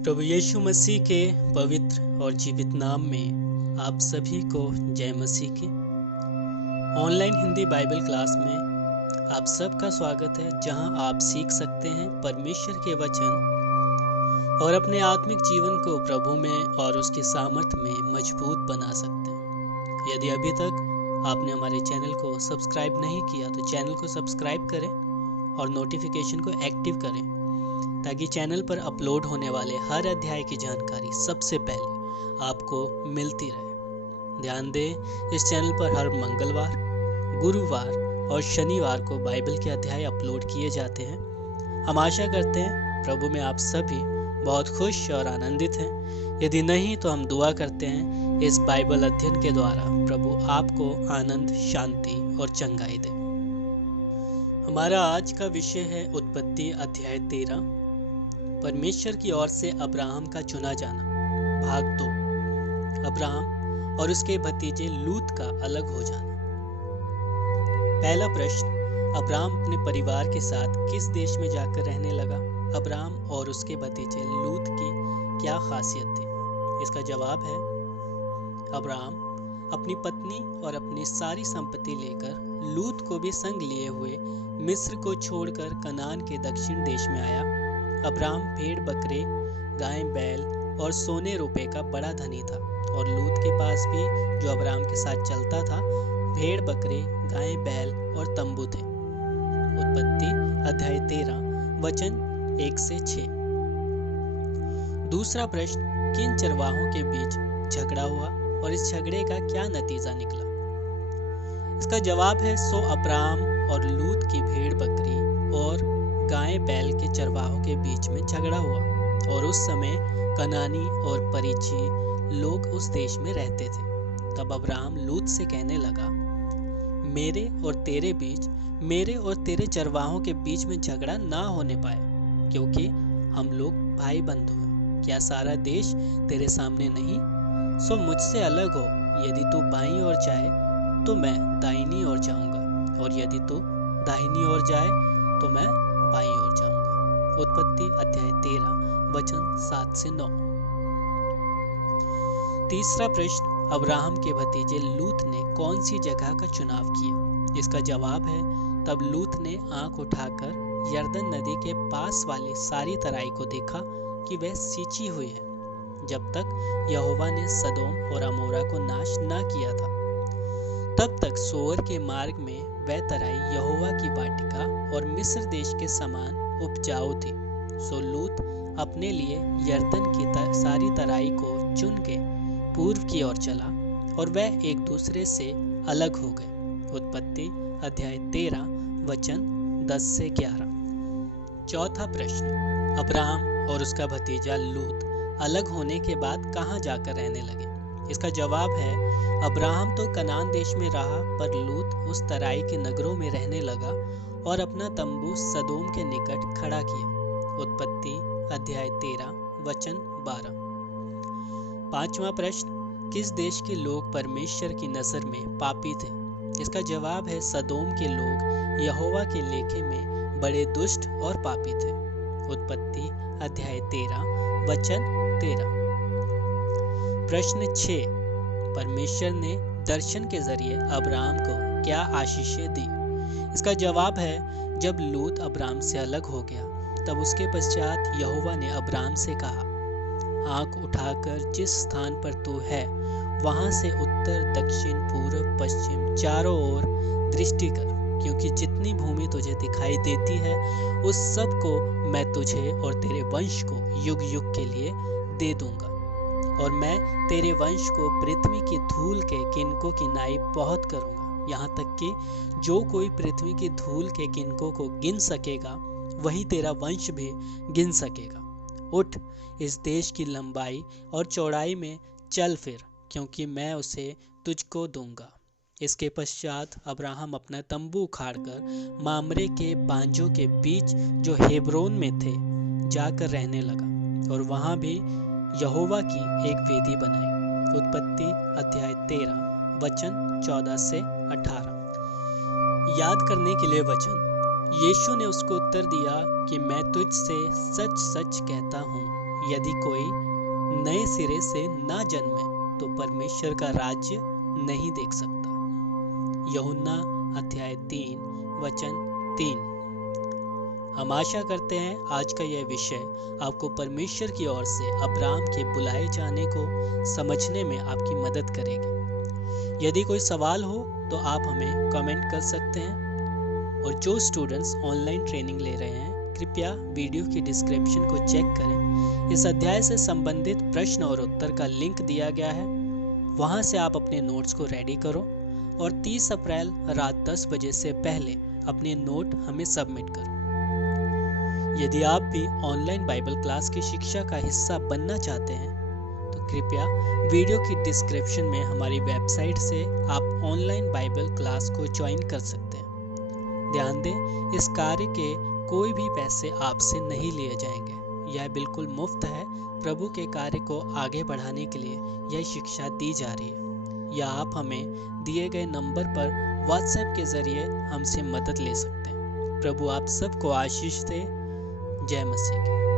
प्रभु यीशु मसीह के पवित्र और जीवित नाम में आप सभी को जय मसीह की। ऑनलाइन हिंदी बाइबल क्लास में आप सबका स्वागत है, जहां आप सीख सकते हैं परमेश्वर के वचन और अपने आत्मिक जीवन को प्रभु में और उसकी सामर्थ में मजबूत बना सकते हैं। यदि अभी तक आपने हमारे चैनल को सब्सक्राइब नहीं किया तो चैनल को सब्सक्राइब करें और नोटिफिकेशन को एक्टिव करें, ताकि चैनल पर अपलोड होने वाले हर अध्याय की जानकारी सबसे पहले आपको मिलती रहे। ध्यान दें, इस चैनल पर हर मंगलवार, गुरुवार और शनिवार को बाइबल के अध्याय अपलोड किए जाते हैं। हम आशा करते हैं प्रभु में आप सभी बहुत खुश और आनंदित हैं। यदि नहीं तो हम दुआ करते हैं इस बाइबल अध्ययन के द्वारा प्रभु आपको आनंद, शांति और चंगाई दे। हमारा आज का विषय है उत्पत्ति अध्याय 13, परमेश्वर की ओर से अब्राहम का चुना जाना, भाग 2। अब्राहम और उसके भतीजे लूत का अलग हो जाना। पहला प्रश्न, अब्राहम अपने परिवार के साथ किस देश में जाकर रहने लगा? अब्राहम और उसके भतीजे लूत की क्या खासियत थी? इसका जवाब है, अब्राहम अपनी पत्नी और अपनी सारी संपत्ति लेकर लूत को भी संग लिए हुए मिस्र को छोड़कर कनान के दक्षिण देश में आया। अब्राहम भेड़ बकरे, गाय बैल और सोने रुपए का बड़ा धनी था, और लूत के पास भी, जो अब्राहम के साथ चलता था, भेड़ बकरे, गाय बैल और तंबू थे। उत्पत्ति अध्याय 13 वचन 1 से 6। दूसरा प्रश्न, किन चरवाहों के बीच झगड़ा हुआ और इस झगड़े का क्या नतीजा निकला? इसका जवाब है, सो अब्राहम और लूत की भेड़ बकरी और गाय बैल के चरवाहों के बीच में झगड़ा हुआ, और उस समय कनानी और परिज्जी लोग उस देश में रहते थे। तब अब्राहम लूत से कहने लगा, मेरे और तेरे बीच, मेरे और तेरे चरवाहों के बीच में झगड़ा ना होने पाए, क्योंकि हम लोग भाई बंधु हैं। क्या सारा देश तेरे सामने नहीं? सो मुझसे अलग हो। यदि तू बाईं ओर जाए तो मैं दाहिनी ओर जाऊंगा, और यदि तू दाहिनी ओर जाए तो मैं बाईं ओर जाऊंगा। उत्पत्ति अध्याय 13 वचन 7 से 9। तीसरा प्रश्न, अब्राहम के भतीजे लूत ने कौन सी जगह का चुनाव किया? इसका जवाब है, तब लूत ने आंख उठाकर यरदन नदी के पास वाली सारी तराई को देखा कि वह सींची हुई है, जब तक यहोवा ने सदोम और अमोरा को नाश न किया था। तब तक सोअर के मार्ग में वह तराई यहोवा की वाटिका और मिस्र देश के समान उपजाऊ थी। सो लूत अपने लिए यरदन की सारी तराई को चुन के पूर्व की ओर चला, और वह एक दूसरे से अलग हो गए। उत्पत्ति अध्याय 13 वचन 10 से 11। चौथा प्रश्न, अब्राहम और उसका भतीजा लूत अलग होने के बाद कहाँ जाकर रहने लगे? इसका जवाब है, अब्राहम तो कनान देश में रहा, पर लूत उस तराई के नगरों में रहने लगा और अपना तंबू सदोम के निकट खड़ा किया। उत्पत्ति अध्याय 13 वचन 12। पांचवा प्रश्न, किस देश के लोग परमेश्वर की नजर में पापी थे? इसका जवाब है, सदोम के लोग यहोवा के लेखे में बड़े दुष्ट और पापी थे। उत्पत्ति अध्याय 13 वचन 13। प्रश्न 6, परमेश्वर ने दर्शन के जरिए अब्राहम को क्या आशीषें दी? इसका जवाब है, जब लूत अब्राहम से अलग हो गया, तब उसके पश्चात यहोवा ने अब्राहम से कहा, आंख उठाकर जिस स्थान पर तू है वहां से उत्तर, दक्षिण, पूर्व, पश्चिम चारों ओर दृष्टि कर, क्योंकि जितनी भूमि तुझे दिखाई देती है उस सब को मैं तुझे और तेरे वंश को युग युग के लिए दे दूंगा, और मैं तेरे वंश को पृथ्वी की धूल के किनकों की नाई बहुत करूंगा, यहाँ तक कि जो कोई पृथ्वी की धूल के किनकों को गिन सकेगा वही तेरा वंश भी गिन सकेगा। उठ, इस देश की लंबाई और चौड़ाई में चल फिर, क्योंकि मैं उसे तुझको दूंगा। इसके पश्चात अब्राहम अपना तंबू उखाड़कर मामरे के बांजों के बीच, जो हेब्रोन में थे, जाकर रहने लगा, और वहां भी यहोवा की एक वेदी बनाई। उत्पत्ति अध्याय 13 वचन 14 से 18। याद करने के लिए वचन, यीशु ने उसको उत्तर दिया कि मैं तुझसे सच सच कहता हूँ, यदि कोई नए सिरे से ना जन्मे तो परमेश्वर का राज्य नहीं देख सकता। यूहन्ना अध्याय 3 वचन 3। हम आशा करते हैं आज का यह विषय आपको परमेश्वर की ओर से अब्राहम के बुलाए जाने को समझने में आपकी मदद करेगी। यदि कोई सवाल हो तो आप हमें कमेंट कर सकते हैं। और जो स्टूडेंट्स ऑनलाइन ट्रेनिंग ले रहे हैं, कृपया वीडियो की डिस्क्रिप्शन को चेक करें। इस अध्याय से संबंधित प्रश्न और उत्तर का लिंक दिया गया है, वहां से आप अपने नोट्स को रेडी करो और 30 अप्रैल रात 10 बजे से पहले अपने नोट हमें सबमिट करो। यदि आप भी ऑनलाइन बाइबल क्लास की शिक्षा का हिस्सा बनना चाहते हैं तो कृपया वीडियो की डिस्क्रिप्शन में हमारी वेबसाइट से आप ऑनलाइन बाइबल क्लास को ज्वाइन कर सकते हैं। ध्यान दें, इस कार्य के कोई भी पैसे आपसे नहीं लिए जाएंगे। यह बिल्कुल मुफ्त है। प्रभु के कार्य को आगे बढ़ाने के लिए यह शिक्षा दी जा रही है। या आप हमें दिए गए नंबर पर व्हाट्सएप के जरिए हमसे मदद ले सकते हैं। प्रभु आप सबको आशीष दे। जय मसीह की।